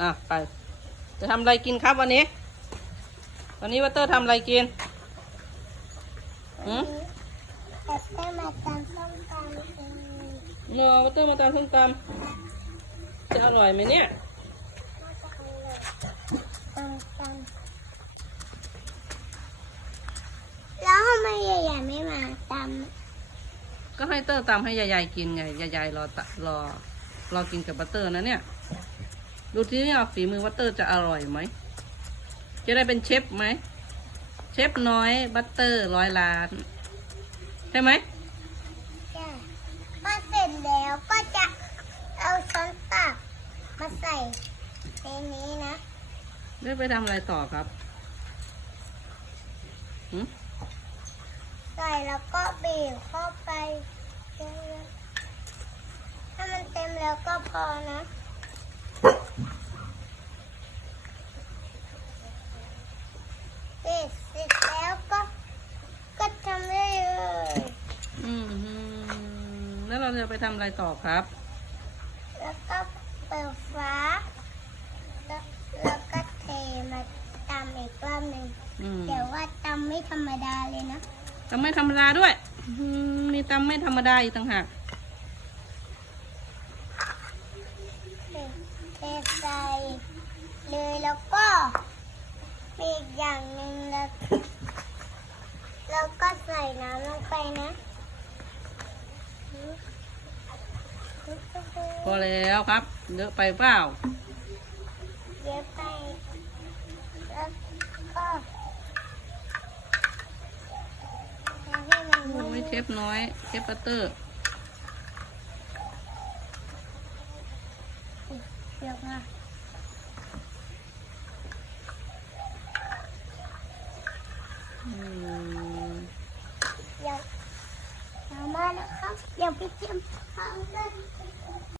อะไป จะทำอะไรกินครับวันนี้ วันนี้วัตเตอร์ทำอะไรกินหืมแต่แม่มาตำส้มตำเองเมื่อวัตเตอร์มาตำส้มตำจะอร่อยไหมเนี่ยน่าจะอร่อยตำตำแล้วทำไมใหญ่ๆไม่มาตำก็ให้เตอร์ตำให้ยายๆกินไงยายๆรอตะรอรอกินกับบัตเตอร์นะเนี่ย ดูที่เนี่ยฝีมือบัตเตอร์จะอร่อยไหม จะได้เป็นเชฟไหม เชฟน้อยบัตเตอร์ร้อยล้าน ใช่ไหมจ้ะก็เสร็จแล้วก็จะเอาช้อนตักมาใส่ในนี้นะได้ไปทำอะไรต่อครับหืมใส่แล้วก็บีบเข้าไปเยอะๆถ้ามันเต็มแล้วก็พอนะ เสร็จเสร็จแล้วก็ก็ทำได้เลยอืมแล้วเราจะไปทำอะไรต่อครับ แล้วก็เปิดฟ้าแล้วแล้วก็เทมาตำอีกรอบหนึ่งอืมเดี๋ยวว่าตำไม่ธรรมดาเลยนะตำไม่ธรรมดาด้วยอืมมีตำไม่ธรรมดาอีกต่างหากเทเทใส่เลยแล้วก็มีอีกอย่างหนึ่งแล้วแล้วก็ใส่น้ำลงไปนะ พ อแล้วครับเยอะไปเปล่าเยอะไปแล้วก็โอ้ยเชฟน้อยเชฟปัตเตอร์เยอืมเดี๋ยวเดี๋ยวมาแล้วครับเดี๋ยวไปเตรียมข้าวกัน